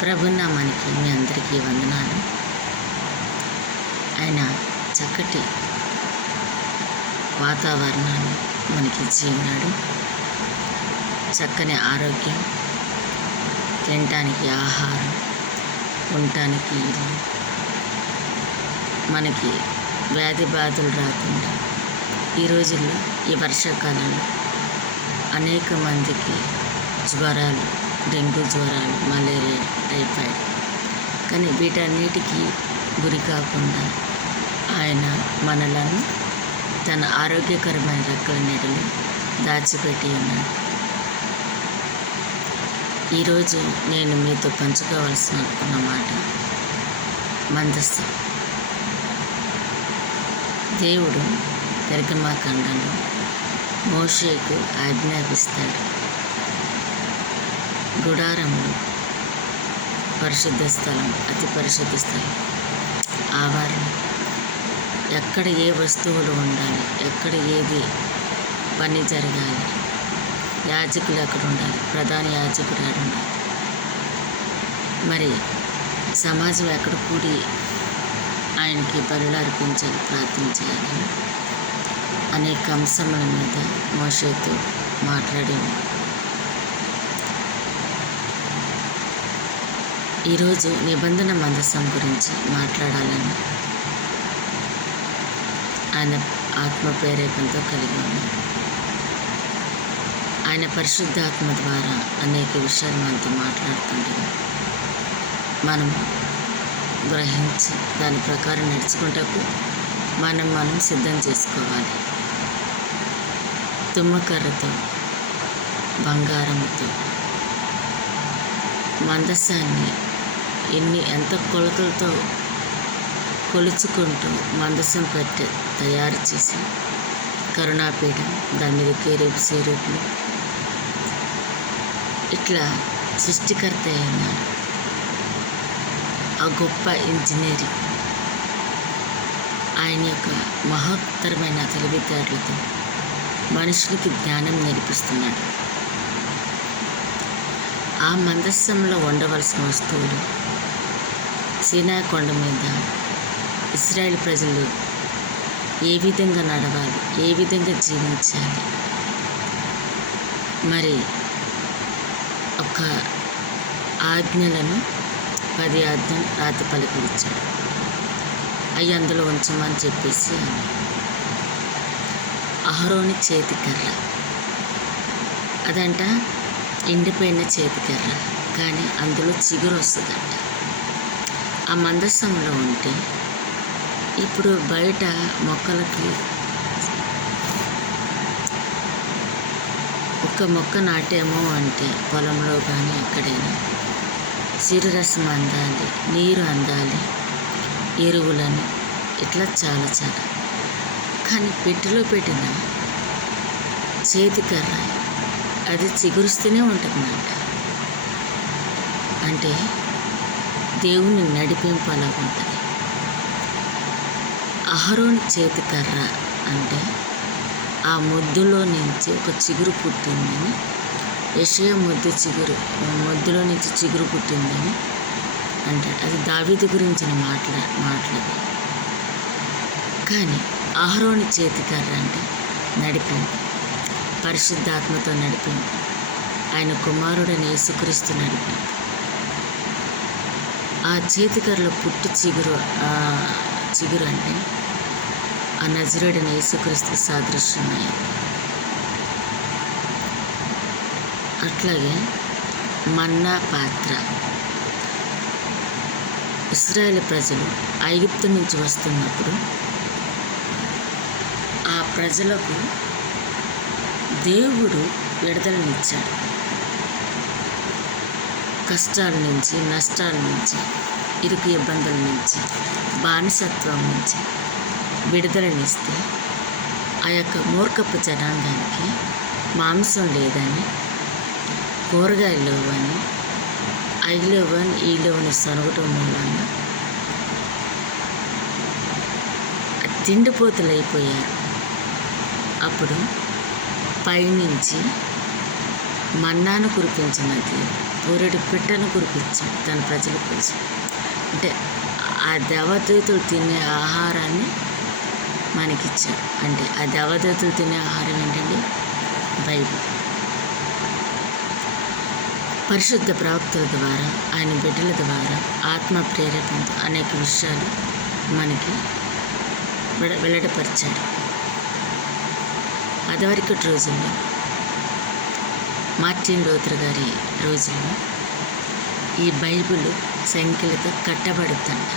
ప్రభునామానికి మీ అందరికీ వందనాలు. ఆయన చక్కటి వాతావరణాన్ని మనకి ఇచ్చి ఉన్నాడు. చక్కని ఆరోగ్యం, తినటానికి ఆహారం, ఉండటానికి ఇల్లు, మనకి వ్యాధి బాధలు రాకుండా ఈ రోజుల్లో ఈ వర్షాకాలంలో అనేక మందికి జ్వరాలు, డెంగ్యూ జ్వరాలు, మలేరియా, టైఫాయిడ్, కానీ వీటన్నిటికీ గురి కాకుండా ఆయన మనలను తన ఆరోగ్యకరమైన రెక్కల నీడలో దాచిపెట్టి ఉన్నాడు. ఈరోజు నేను మీతో పంచుకోవాల్సిన అనుకున్న మాట మందస్సం. దేవుడు నిర్గమాకాండంలో మోషేకు ఆజ్ఞాపిస్తాడు. గుడారంలో పరిశుద్ధ స్థలం, అతి పరిశుద్ధ స్థలం, ఆవరణ, ఎక్కడ ఏ వస్తువులు ఉండాలి, ఎక్కడ ఏది పని జరగాలి, యాజకులు ఎక్కడ ఉండాలి, ప్రధాన యాజకుడు ఎక్కడ ఉండాలి, మరి సమాజం ఎక్కడ కూడి ఆయనకి బలులు అర్పించాలి, ప్రార్థించాలి, అనేక అంశముల మీద మోషేతో మాట్లాడి ఈరోజు నిబంధన మందసం గురించి మాట్లాడాలని ఆయన ఆత్మ ప్రేరేపణతో కలిగి ఉన్నారు. ఆయన పరిశుద్ధాత్మ ద్వారా అనేక విషయాలు మనతో మాట్లాడుతుంటే మనం గ్రహించి దాని ప్రకారం నడుచుకుంటూ మనం సిద్ధం చేసుకోవాలి. తుమ్మకర్రతో, బంగారంతో మందసాన్ని ఎంత కొలతలతో కొలుచుకుంటూ మందసం పెట్టి తయారు చేసి, కరుణాపీఠం, దాని మీద కేరూపు సేరూపులు, ఇట్లా సృష్టికర్త అయిన ఆ గొప్ప ఇంజనీరింగ్ ఆయన యొక్క మహత్తరమైన తెలివితేటలతో మనుషులకి జ్ఞానం నేర్పిస్తున్నాడు. ఆ మందస్సంలో ఉండవలసిన వస్తువులు సీనాయి కొండ మీద ఇశ్రాయేలు ప్రజలు ఏ విధంగా నడవాలి, ఏ విధంగా జీవించాలి, మరి ఒక ఆజ్ఞలను 10 ఆజ్ఞలు రాతి పలకలు ఇచ్చాడు. అవి అందులో ఉంచమని చెప్పేసి అహరోని చేతికర్ర, అదంట ఎండిపోయిన చేతికర్ర, కానీ అందులో చిగురు వస్తుందంట. ఆ మందస్సంలో ఉంటే ఇప్పుడు బయట మొక్కలకి ఒక మొక్క నాటేమో అంటే పొలంలో కానీ ఎక్కడైనా సిరురసం అందాలి, నీరు అందాలి, ఎరువులని, ఇట్లా చాలా కానీ పెట్టెలో పెట్టిన చేతికర్ర అది చిగురుస్తూనే ఉంటుందంట. అంటే దేవుని నడిపింపు అలా ఉంటుంది. అహరోని చేతికర్ర అంటే ఆ మొద్దులో నుంచి ఒక చిగురు పుట్టిందని, యెషయా మొద్దులో నుంచి చిగురు పుట్టిందని అంటాడు. అది దావీదు గురించిన మాటలు. కానీ అహరోని చేతికర్ర అంటే నడిపింపు, పరిశుద్ధాత్మతో నడిపింపు, ఆయన కుమారుడని యేసుక్రీస్తు నడిపింపు. ఆ చేతికర్రలో పుట్టి చిగురు అంటే ఆ నజరేయుడైన యేసుక్రీస్తు సాదృశ్యమయ్య. అట్లాగే మన్నా పాత్ర, ఇశ్రాయేలు ప్రజలు ఐగుప్తు నుంచి వస్తున్నప్పుడు ఆ ప్రజలకు దేవుడు విడుదలనిచ్చాడు. కష్టాల నుంచి, నష్టాల నుంచి, ఇరుకు ఇబ్బందుల నుంచి, బానిసత్వం నుంచి విడుదలనిస్తే ఆ యొక్క మూర్ఖపు జనాంగానికి మాంసం లేదని, కూరగాయలు లేవని, అవి లేవని, ఈ లేవని సనగటం మూలంగా తిండిపోతులు అయిపోయారు. అప్పుడు పైనుంచి మన్నాను కురిపించినది పూరెడు పిట్టను కురిపించాడు తన ప్రజల కోసం. అంటే ఆ దేవదూతలు తినే ఆహారాన్ని మనకిచ్చాడు. అంటే ఆ దేవదూతలు తినే ఆహారం ఏంటంటే బైబిల్. పరిశుద్ధ ప్రవక్తల ద్వారా, ఆయన బిడ్డల ద్వారా ఆత్మ ప్రేరేపణతో అనేక విషయాలు మనకి వెల్లడిపరిచాడు. అదివరకటి రోజుల్లో, మార్టిన్ లూథర్ గారి రోజుల్లో ఈ బైబిల్ సంఖ్యలతో కట్టబడుతుంది.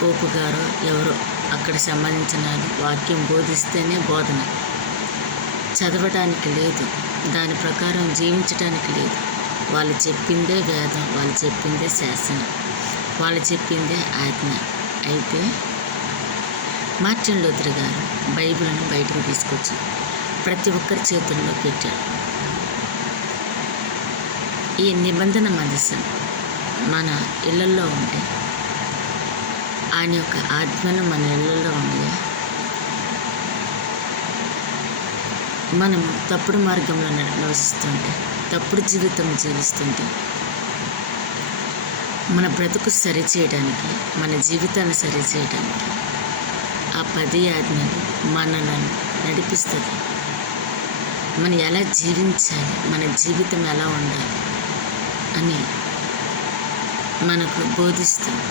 పోపు గారు ఎవరో అక్కడ సంబంధించిన వాక్యం బోధిస్తేనే బోధన, చదవటానికి లేదు, దాని ప్రకారం జీవించడానికి లేదు. వాళ్ళు చెప్పిందే వేదం, వాళ్ళు చెప్పిందే శాసనం, వాళ్ళు చెప్పిందే ఆజ్ఞ. అయితే మార్టిన్ లూథర్ గారు బైబిల్ను బయటకు తీసుకొచ్చి ప్రతి ఒక్కరి చేతుల్లో పెట్టాడు. ఈ నిబంధన మందసం మన ఇళ్ళల్లో ఉంటే, ఆయన యొక్క ఆత్మను మన ఇళ్ళల్లో ఉంది. మనము తప్పుడు మార్గంలో నివసిస్తుంటే, తప్పుడు జీవితం జీవిస్తుంటే, మన బ్రతుకు సరిచేయడానికి, మన జీవితాన్ని సరిచేయడానికి ఆ 10 ఆజ్ఞలు మనలను నడిపిస్తుంది. మనం ఎలా జీవించాలి, మన జీవితం ఎలా ఉండాలి అని మనకు బోధిస్తుంది.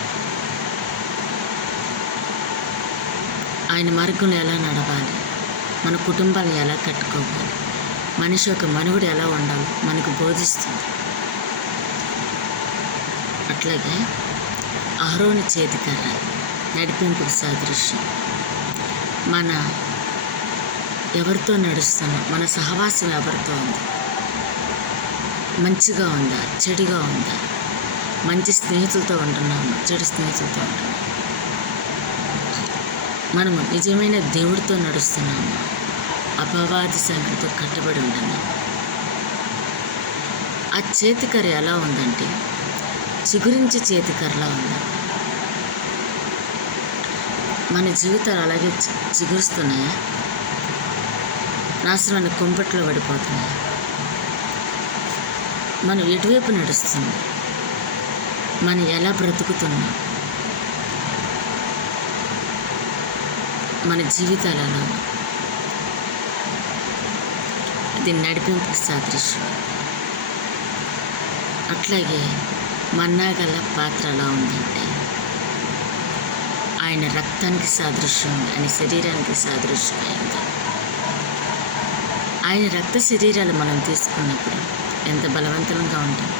ఆయన మార్గంలో ఎలా నడవాలి, మన కుటుంబాన్ని ఎలా కట్టుకోవాలి, మనిషి యొక్క మనుగడ ఎలా ఉండాలి మనకు బోధిస్తుంది. అట్లాగే అహరోను చేతికర్ర నడిపింపుకు సాదృశ్యం. మన ఎవరితో నడుస్తున్నాం, మన సహవాసం ఎవరితో ఉంది, మంచిగా ఉందా, చెడుగా ఉందా, మంచి స్నేహితులతో ఉంటున్నాము, చెడు స్నేహితులతో ఉంటున్నాము, మనము నిజమైన దేవుడితో నడుస్తున్నాము, అపవాది సంఖ్యతో కట్టబడి ఉంటున్నాము. ఆ చేతికర్ర ఎలా ఉందంటే చిగురించి చేతికర్రలా ఉంది. మన జీవితాలు అలాగే చిగురుస్తున్నాయా, నాశనాన్ని కుంపట్లో పడిపోతున్నాయా? మనం ఎటువైపు నడుస్తున్నాం, మనం ఎలా బ్రతుకుతున్నాం, మన జీవితాలు ఎలా? అది నడిపింపు సాదృశ్యం. అట్లాగే మన్నాగల పాత్ర ఎలా ఉందంటే ఆయన రక్తానికి సాదృశ్యం, ఆయన శరీరానికి సాదృశ్యం అయింది. ఆయన రక్త శరీరాలు మనం తీసుకున్నప్పుడు ఎంత బలవంతంగా ఉంటాం,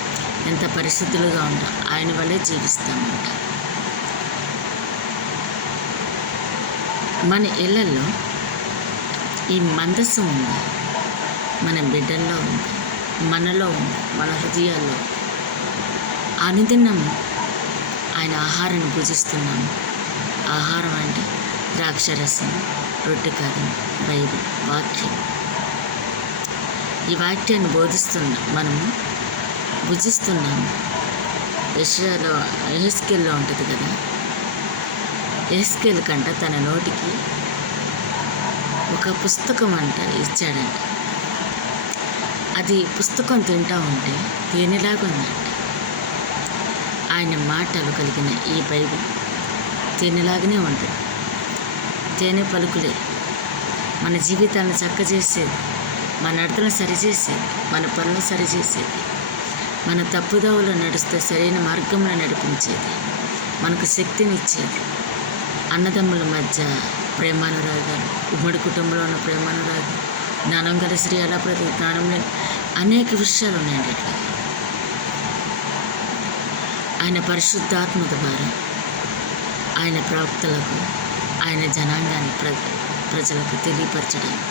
ఎంత పరిశుద్ధులుగా ఉంటాం, ఆయన వల్లే జీవిస్తామంట. మన ఇళ్ళల్లో ఈ మందసం ఉంది, మన బిడ్డల్లో ఉంది, మనలో ఉంది, మన హృదయాల్లో. అనుదినం ఆయన ఆహారాన్ని భుజిస్తున్నాము. ఆహారం అంటే ద్రాక్షరసం, రొట్టె కాదు, బైబిల్ వాక్యం. ఈ వాక్యాన్ని బోధిస్తున్నాం, మనము భుజిస్తున్నాము. యెహెజ్కేల్లో ఉంటుంది కదా, యెహెజ్కేలు కంట తన నోటికి ఒక పుస్తకం అంట ఇచ్చాడంట. అది పుస్తకం తింటూ ఉంటే తేనెలాగా ఉందంట. ఆయన మాటలు కలిగిన ఈ బైబిల్ తేనెలాగానే ఉంటుంది. తేనె పలుకులే మన జీవితాలను చక్కజేసేది, మన నడతలను సరిచేసేది, మన పనులను సరిచేసేది, మన తప్పుదోవలో నడుస్తే సరైన మార్గంలో నడిపించేది, మనకు శక్తినిచ్చేది. అన్నదమ్ముల మధ్య ప్రేమానురాగాలు, ఉమ్మడి కుటుంబంలో ఉన్న ప్రేమానురాగాలు, జ్ఞానం గల స్త్రీ ఎలా ప్రతి జ్ఞానం లేని అనేక విషయాలు ఉన్నాయండి. అట్లా ఆయన పరిశుద్ధాత్మ ద్వారా ఆయన ప్రవక్తలకు, ఆయన జనాంగాన్ని ప్రజలకు తెలియపరచడానికి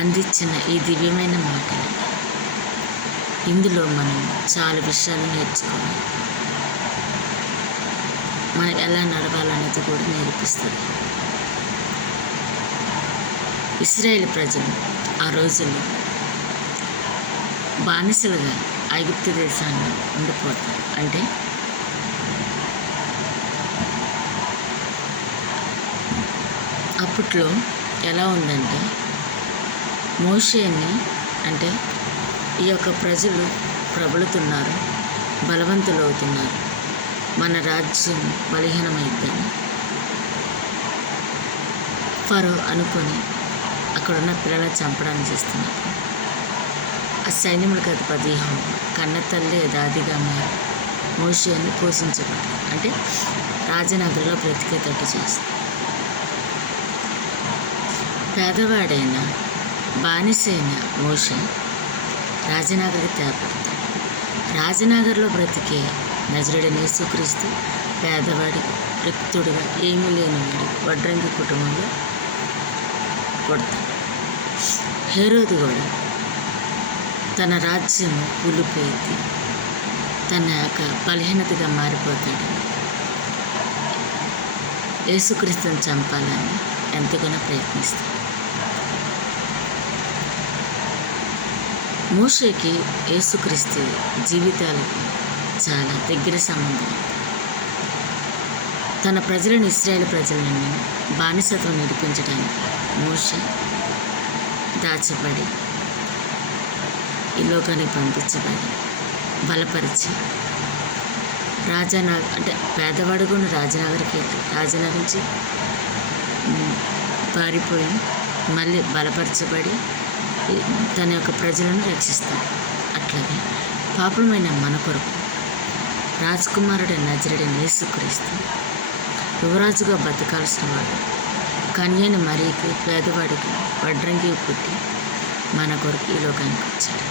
అందించిన ఈ దివ్యమైన మాటలు. ఇందులో మనం చాలా విషయాలు నేర్చుకోవాలి. మనం ఎలా నడవాలనేది కూడా నేర్పిస్తుంది. ఇశ్రాయేలు ప్రజలు ఆ రోజుల్లో బానిసలుగా ఐగుప్తు దేశాన్ని ఉండిపోతారు. అంటే అప్పట్లో ఎలా ఉందంటే మోషేని, అంటే ఈ యొక్క ప్రజలు ప్రబలుతున్నారు, బలవంతులు అవుతున్నారు, మన రాజ్యం బలహీనమైద్దని ఫరో అనుకొని అక్కడున్న పిల్లలను చంపడానికి చేస్తున్నారు. ఆ సైన్యములకు అధిపతి యెహోవా కన్న తల్లి దాదిగా మారి మోషేని పోషించబడి, అంటే రాజనగర్లో బ్రతికేటట్టు చేస్తుంది. పేదవాడైన బానిసైన మోషే రాజనగర్కి తేపడతాడు. రాజనగర్లో బ్రతికే నజరుడైన యేసుక్రీస్తు పేదవాడి, రిక్తుడిగా, ఏమీ లేనివాడి వడ్రంగి కుటుంబంలో పుడతాడు. హేరోదు కూడా తన రాజ్యము కూలిపోయింది, తన యొక్క బలహీనతగా మారిపోతాడు. యేసుక్రీస్తుని చంపాలని ఎంతగానో ప్రయత్నిస్తాడు. మోషేకి యేసుక్రీస్తు జీవితాలకు చాలా దగ్గర సంబంధం. తన ప్రజలను, ఇశ్రాయేలు ప్రజలను బానిసత్వం నడిపించడానికి మోషే దాచబడి ఈ లోకానికి పంపించబడి బలపరిచి అంటే పేదవాడు కూడా రాజనగర్కి వెళ్ళి రాజనగర్ నుంచి పారిపోయి మళ్ళీ బలపరచబడి తన యొక్క ప్రజలను రక్షిస్తాడు. అట్లాగే పాపమైన మన కొరకు రాజకుమారుడైన నజరుడైన యేసుక్రీస్తు యువరాజుగా బతకాల్సిన వాడు కన్యని మరీకి పేదవాడికి వడ్రంగి పుట్టి మన కొరకు ఈ లోకానికి వచ్చాడు.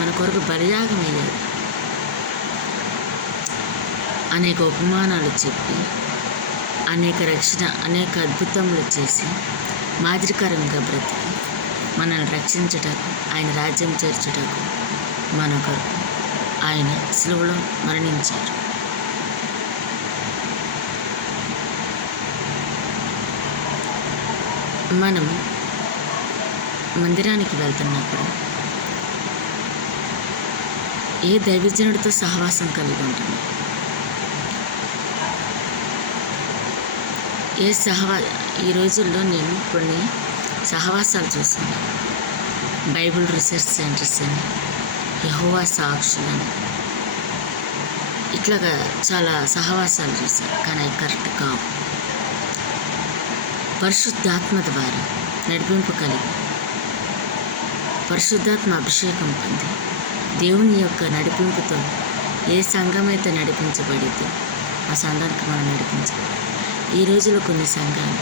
మన కొరకు బలియాగం అయ్యాడు. అనేక ఉపమానాలు చెప్పి అనేక అద్భుతములు చేసి మాదిరికరంగా బ్రతికి మనల్ని రక్షించుటకు, ఆయన రాజ్యం చేర్చుటకు మన కొరకు ఆయన సిలువలో మరణించారు. మనం మందిరానికి వెళ్తున్నప్పుడు ఏ దైవజనుడితో సహవాసం కలిగి ఉంటుంది, ఈ రోజుల్లో నేను కొన్ని సహవాసాలు చూస్తున్నాను. బైబిల్ రీసెర్చ్ సెంటర్స్ అని, యెహోవా సాక్షులని, ఇట్లాగా చాలా సహవాసాలు చూశాను. కానీ అవి కరెక్ట్ కావు. పరిశుద్ధాత్మ ద్వారా నడిపింపు కలిగి, పరిశుద్ధాత్మ అభిషేకం పొంది దేవుని యొక్క నడిపింపుతో ఏ సంఘం అయితే నడిపించబడితే ఆ సంఘానికి మనం నడిపించాలి. ఈ రోజులో కొన్ని సంఘాలు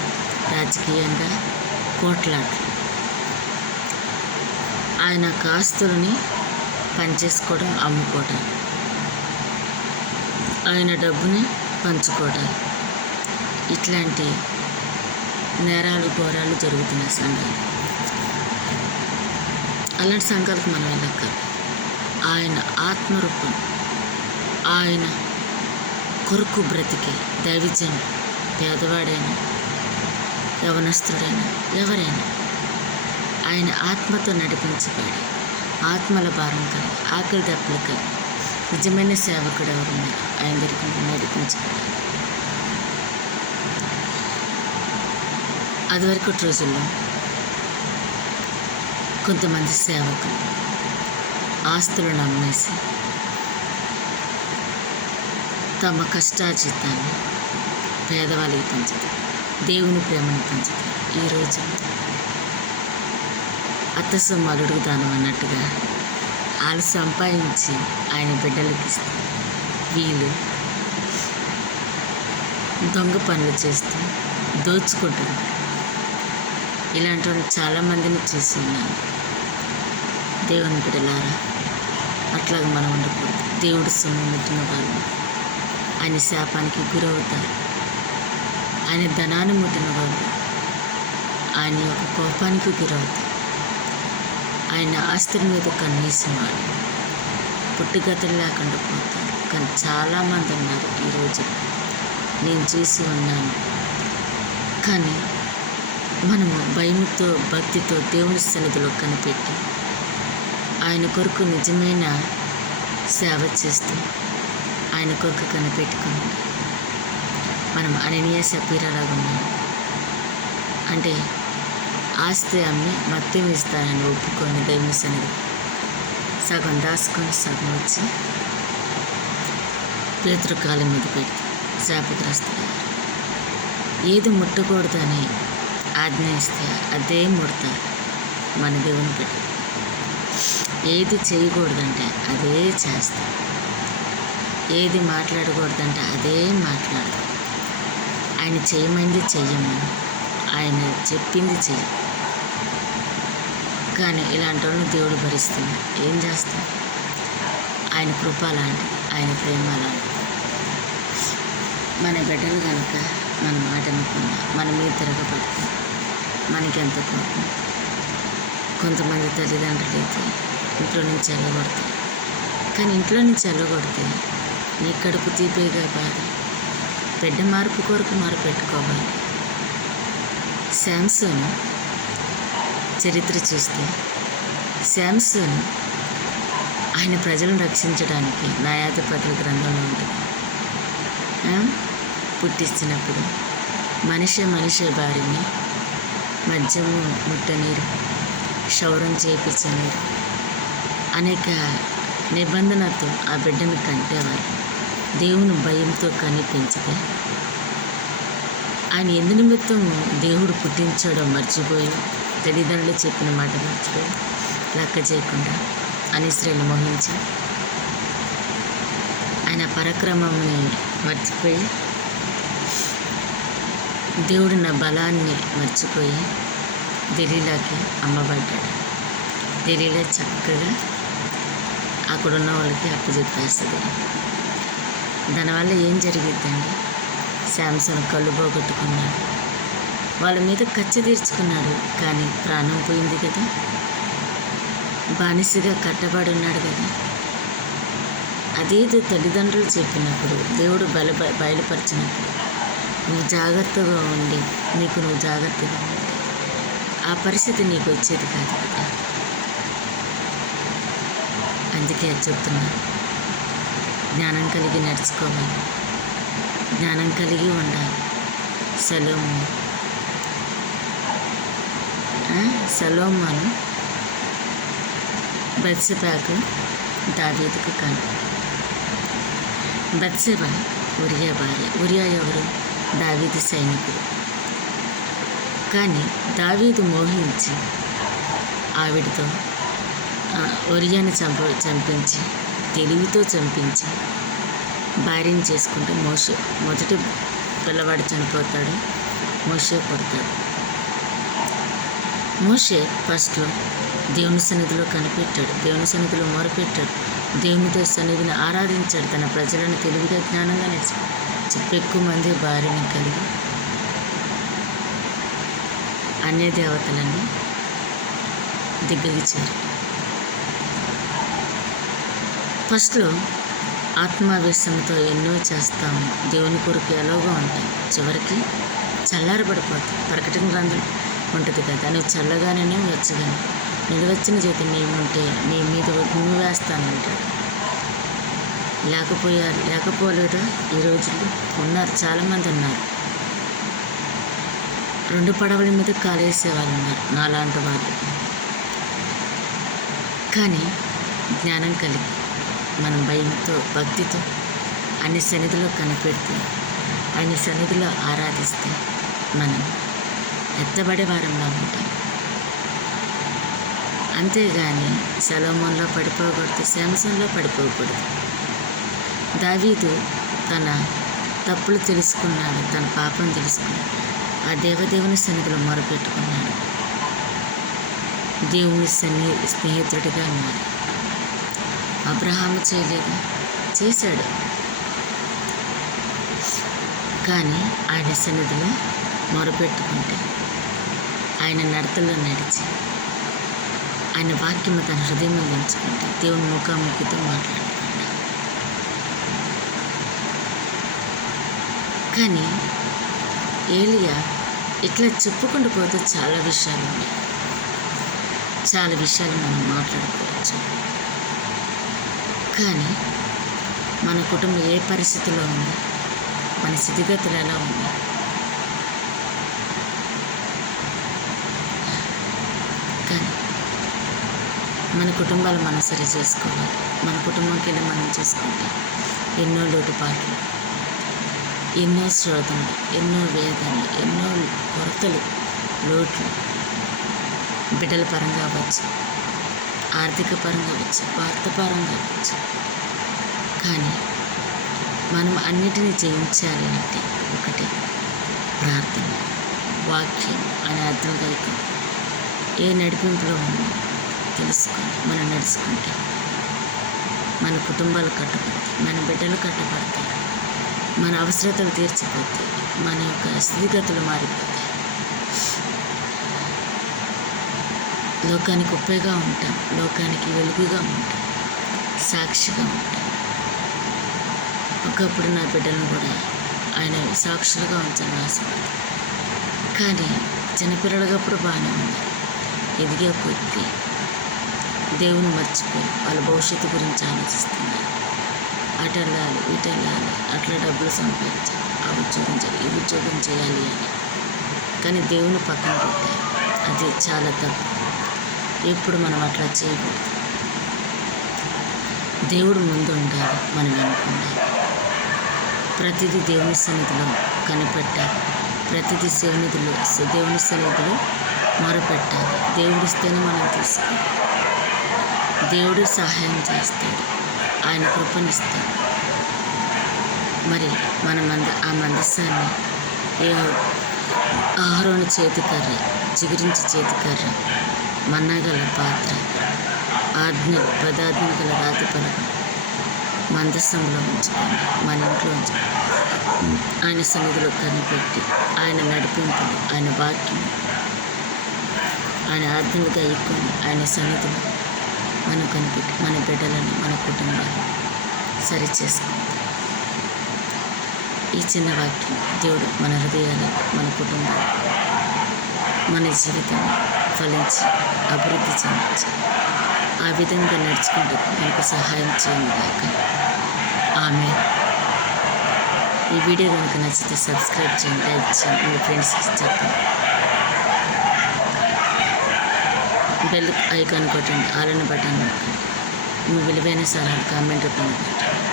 రాజకీయంగా కోట్లాట్లు, ఆయన ఆస్తులని పనిచేసుకోవడం, అమ్ముకోవడం, ఆయన డబ్బుని పంచుకోవడం, ఇట్లాంటి నేరాలు ఘోరాలు జరుగుతున్న సంఘాలు. అలాంటి సంఘాలకు మనం వెళ్ళక ఆయన ఆత్మరూపం, ఆయన కొరకు బ్రతికే దైవజన్, పేదవాడైనా యవనస్తుడైనా ఎవరైనా ఆయన ఆత్మతో నడిపించబడి ఆత్మల భారం కలిగి ఆకలి దప్పులు కలిగి నిజమైన సేవకుడు ఎవరున్నారు ఆయన దగ్గరికి నడిపించబడి. అదివరకటి రోజుల్లో కొంతమంది సేవకులు ఆస్తులను అమ్మేసి తమ కష్టార్జితాన్ని పేదవాళ్ళకి పంచుతారు, దేవుని ప్రేమను పంచుతారు. ఈ రోజుల్లో అత్త సొమ్ము అల్లుడుకు దానం అన్నట్టుగా వాళ్ళు సంపాదించి ఆయన బిడ్డలకి ఇస్తారు. వీళ్ళు దొంగ పనులు చేస్తూ దోచుకుంటున్నారు. ఇలాంటి వాళ్ళు చాలామందిని చూస్తున్నాను. దేవుని బిడ్డలారా, అట్లాగా మనం ఉండకూడదు. దేవుడు సొమ్ము ముట్టిన వాళ్ళు ఆయన శాపానికి గురవుతారు. ఆయన ధనాన్ని ముట్టిన వాళ్ళు ఆయన యొక్క కోపానికి గురవుతారు. ఆయన ఆస్తుల మీద కన్నేసిన వాళ్ళు పుట్టుగతులు లేకుండా పోతారు. కానీ చాలామంది ఉన్నారు ఈ రోజు, నేను చూసి ఉన్నాను. కానీ మనము భయముతో భక్తితో దేవుని సన్నిధిలో కనిపెట్టి ఆయన కొరకు నిజమైన సేవ చేస్తూ ఆయన కొరకు కనిపెట్టుకుని మనం అననీయ సపీరాలాగా ఉన్నాం. అంటే ఆస్తి అమ్మి మత్యం ఇస్తానని ఒప్పుకొని దేవుని సన్నిధి సగం దాచుకొని సగం వచ్చి పేతురు కాళ్ళ మీద పెట్టి శాపగ్రస్తుడయ్యారు. ఏది ముట్టకూడదని ఆజ్ఞ ఇస్తే అదే ముడతారు మన దేవుని పెట్టి. ఏది చేయకూడదంటే అదే చేస్తాం. ఏది మాట్లాడకూడదంటే అదే మాట్లాడతాం. ఆయన చేయమంది చెయ్యమని, ఆయన చెప్పింది చెయ్యి. కానీ ఇలాంటి వాళ్ళని దేవుడు భరిస్తున్నాడు. ఏం చేస్తాం? ఆయన కృప లాంటిది, ఆయన ప్రేమ లాంటిది. మన బిడ్డలు కనుక మన మాట అనుకున్నా మన మీద తిరగబడితే మనకెంత కోపం. కొంతమంది తల్లిదండ్రులు అయితే ఇంట్లో నుంచి వెళ్ళగొడతారు. కానీ ఇంట్లో నుంచి వెళ్ళగొడితే నీ కడుపు తీపేగా బాధ. బిడ్డ మార్పు కొరకు పెట్టుకోవాలి. శాంసన్ చరిత్ర చూస్తే శాంసన్ ఆయన ప్రజలను రక్షించడానికి న్యాయాధిపతుల గ్రంథంలో ఉంటుంది. పుట్టించినప్పుడు మనిషే భార్యని మద్యము ముట్టనీరు, క్షౌరం చేయించనీరు, అనేక నిబంధనతో ఆ బిడ్డను కంటేవారు. దేవుని భయంతో కనిపించితే ఆయన ఎందు నిమిత్తం దేవుడు పుట్టించాడో మర్చిపోయి, తల్లిదండ్రులు చెప్పిన మాట మర్చిపోయి, లెక్క చేయకుండా అనిశ్రయలు మోహించి ఆయన పరాక్రమాన్ని మర్చిపోయి, దేవుడు నా బలాన్ని మర్చిపోయి దెలీలాకి అమ్మబడ్డాడు. దెలీలా చక్కగా అక్కడున్న వాళ్ళకి అప్పచెప్పేస్తుంది. దానివల్ల ఏం జరిగిద్దండి? శాంసన్ కళ్ళు పోగొట్టుకున్నాడు. వాళ్ళ మీద కత్తి తీర్చుకున్నాడు, కానీ ప్రాణం పోయింది కదా. బానిసగా కట్టబడి ఉన్నాడు కదా. అదేదో తల్లిదండ్రులు చెప్పినప్పుడు, దేవుడు బయలుపరిచినప్పుడు నువ్వు జాగ్రత్తగా ఉండి నువ్వు జాగ్రత్తగా ఉండి ఆ పరిస్థితి నీకు వచ్చేది కాదు కదా. అందుకే చెప్తున్నాను, జ్ఞానం కలిగి నడుచుకోవాలి, జ్ఞానం కలిగి ఉండాలి. సొలొమోను బత్షెబకు దావీదుకు కను. బత్షెబ ఉరియా భార్య. ఉరియా ఎవరు? దావీదు సైనికుడు. కానీ దావీదు మోహించి ఆవిడతో ఉరియాని చంపించి, తెలివితో చంపించి భార్యను చేసుకుంటే మొదటి పిల్లవాడు చనిపోతాడు. మోషే పుడతాడు. మోషే ఫస్ట్లో దేవుని సన్నిధిలో కనిపెట్టాడు, దేవుని సన్నిధిలో మొరపెట్టాడు, దేవునితో సన్నిధిని ఆరాధించాడు, తన ప్రజలను తెలివిగా జ్ఞానంగా నడిచాడు. ఎక్కువ మంది భార్యని కలిగి అన్య దేవతలను దిగ్గగించారు. ఫస్ట్లో ఆత్మావేశంతో ఎన్నో చేస్తాము, దేవుని కొరకు ఎలాగో ఉంటాయి, చివరికి చల్లారబడిపోతాయి. ప్రకటన గ్రంథం ఉంటుంది కదా, నువ్వు చల్లగానే వెచ్చగానే నిలువెచ్చిన చేతి నీవుంటే నీ మీద నువ్వు వేస్తానంటాడు. లేకపోలేదా? ఈ రోజుల్లో ఉన్నారు, చాలామంది ఉన్నారు. 2 పడవల మీద కాలేసే వాళ్ళు ఉన్నారు, నాలాంటి వాళ్ళు. కానీ జ్ఞానం కలిగి మనం భయంతో భక్తితో అన్ని సన్నిధిలో కనిపెడితే, ఆయన సన్నిధిలో ఆరాధిస్తే మనం ఎత్తబడే వారంలో ఉంటాం. అంతేగాని సొలొమోనులో పడిపోకూడదు, శాంసన్లో పడిపోకూడదు. దావీదు తన తప్పులు తెలుసుకున్నాడు, తన పాపం తెలుసుకున్నాడు, ఆ దేవదేవుని సన్నిధిలో మొరపెట్టుకున్నాడు, దేవుని స్నేహితుడిగా మారి. అబ్రహాము చేయలేదు, చేశాడు. కానీ ఆయన సన్నిధిలో మొరపెట్టుకుంటే, ఆయన నడతల్లో నడిచి, ఆయన వాక్యము తన హృదయంలో ఉంచుకుంటే దేవుని ముఖాముఖితో మాట్లాడుకుంటా. కానీ ఏలియా ఇట్లా చెప్పుకుంటూ పోతే చాలా విషయాలు ఉన్నాయి, చాలా విషయాలు మనం మాట్లాడుకోవచ్చు. కానీ మన కుటుంబం ఏ పరిస్థితిలో ఉంది, మన స్థితిగతులు ఎలా ఉన్నాయి, కానీ మన కుటుంబాలు మనం సరి చేసుకోవాలి. మన కుటుంబంకి మనం చేసుకుంటాం ఎన్నో లోటుపాట్లు, ఎన్నో శోధనలు, ఎన్నో వేదనలు, ఎన్నో కొరతలు, లోట్లు, బిడ్డల పరంగా అవ్వచ్చు, ఆర్థిక పరంగా అవ్వచ్చు, భర్త పరంగా అవ్వచ్చు. కానీ మనం అన్నిటినీ జయించాలి అంటే ఒకటే ప్రార్థన, వాక్యం అనే అర్థంగా ఏ నడిపింపులో ఉన్నా తెలుసుకొని మనం నడుచుకుంటే మన కుటుంబాలు కట్టబడతాయి, మన బిడ్డలు కట్టబడతాయి, మన అవసరతలు తీర్చిపోతాయి, మన యొక్క స్థితిగతులు మారిపోతాయి. లోకానికి ఉప్పగా ఉంటాం, లోకానికి వెలుగుగా ఉంటాం, సాక్షిగా ఉంటాం. ఒకప్పుడు నా బిడ్డలను కూడా ఆయన సాక్షులుగా ఉంచాలని ఆశపడతాను. కానీ చిన్నపిల్లలకప్పుడు బాగానే ఉంది. ఎదిగే కొద్దీ దేవుని మర్చిపోయి వాళ్ళ భవిష్యత్తు గురించి ఆలోచిస్తున్నారు. అటు వెళ్ళాలి, ఇటు వెళ్ళాలి, అట్లా డబ్బులు సంపాదించాలి, ఆ ఉద్యోగం చేయాలి, ఈ ఉద్యోగం చేయాలి అని. కానీ దేవుని పక్కన పెట్టారు. అది చాలా తప్పు. ఎప్పుడు మనం అట్లా చేయకూడదు. దేవుడు ముందు ఉండాలి, మనం వెనుక ఉండాలి. ప్రతిదీ దేవుని సన్నిధిలో కనిపెట్టాలి, ప్రతిదీ దేవుని సన్నిధిలో మొరపెట్టాలి. దేవుడిస్తేనే మనం తీసుకోవాలి. దేవుడు సహాయం చేస్తాడు, ఆయన కృపనిస్తాడు. మరి ఆ మందస్సాన్ని అహరోను చేతికర్ర, చిగురించి చేతికర్ర, మన్నగల పాత్ర, పదాజ్ఞ గల రాతి పలక మందస్సంలో ఉంచుకొని మన ఇంట్లో ఉంచుకొని ఆయన సన్నిధిలో కనిపెట్టి ఆయన నడిపింపులు, ఆయన వాక్యం, ఆయన ఆజ్ఞలుగా ఇక్కొని ఆయన సన్నిధిలో మనం కనిపెట్టి మన బిడ్డలను, మన కుటుంబాన్ని సరి చేసుకుంటాం. ఈ చిన్న వాక్యం దేవుడు మన హృదయాలు, మన కుటుంబాలు, మన జీవితాన్ని ఫలించి అభివృద్ధి చెందించి ఆ విధంగా నడుచుకుంటూ మనకు సహాయం చేయండి కాక. ఆమె ఈ వీడియో కనుక నచ్చితే సబ్స్క్రైబ్ చేయండి, లైక్ చేయండి, మీ ఫ్రెండ్స్కి చెప్పండి. బెల్ ఐకాన్ కొట్టండి, ఆలన బటన్ నొక్కండి. మీ విలువైన సలహాలు కామెంట్ రూపంలో పెట్టండి.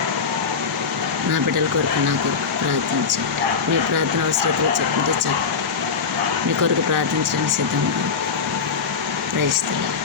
నా బిడ్డల కొరకు, నా కొరకు ప్రార్థించండి. మీ ప్రార్థన అవసరతలు చెప్తే చాలు. మీ కొరకు ప్రార్థించడానికి సిద్ధంగా. Praise the lord.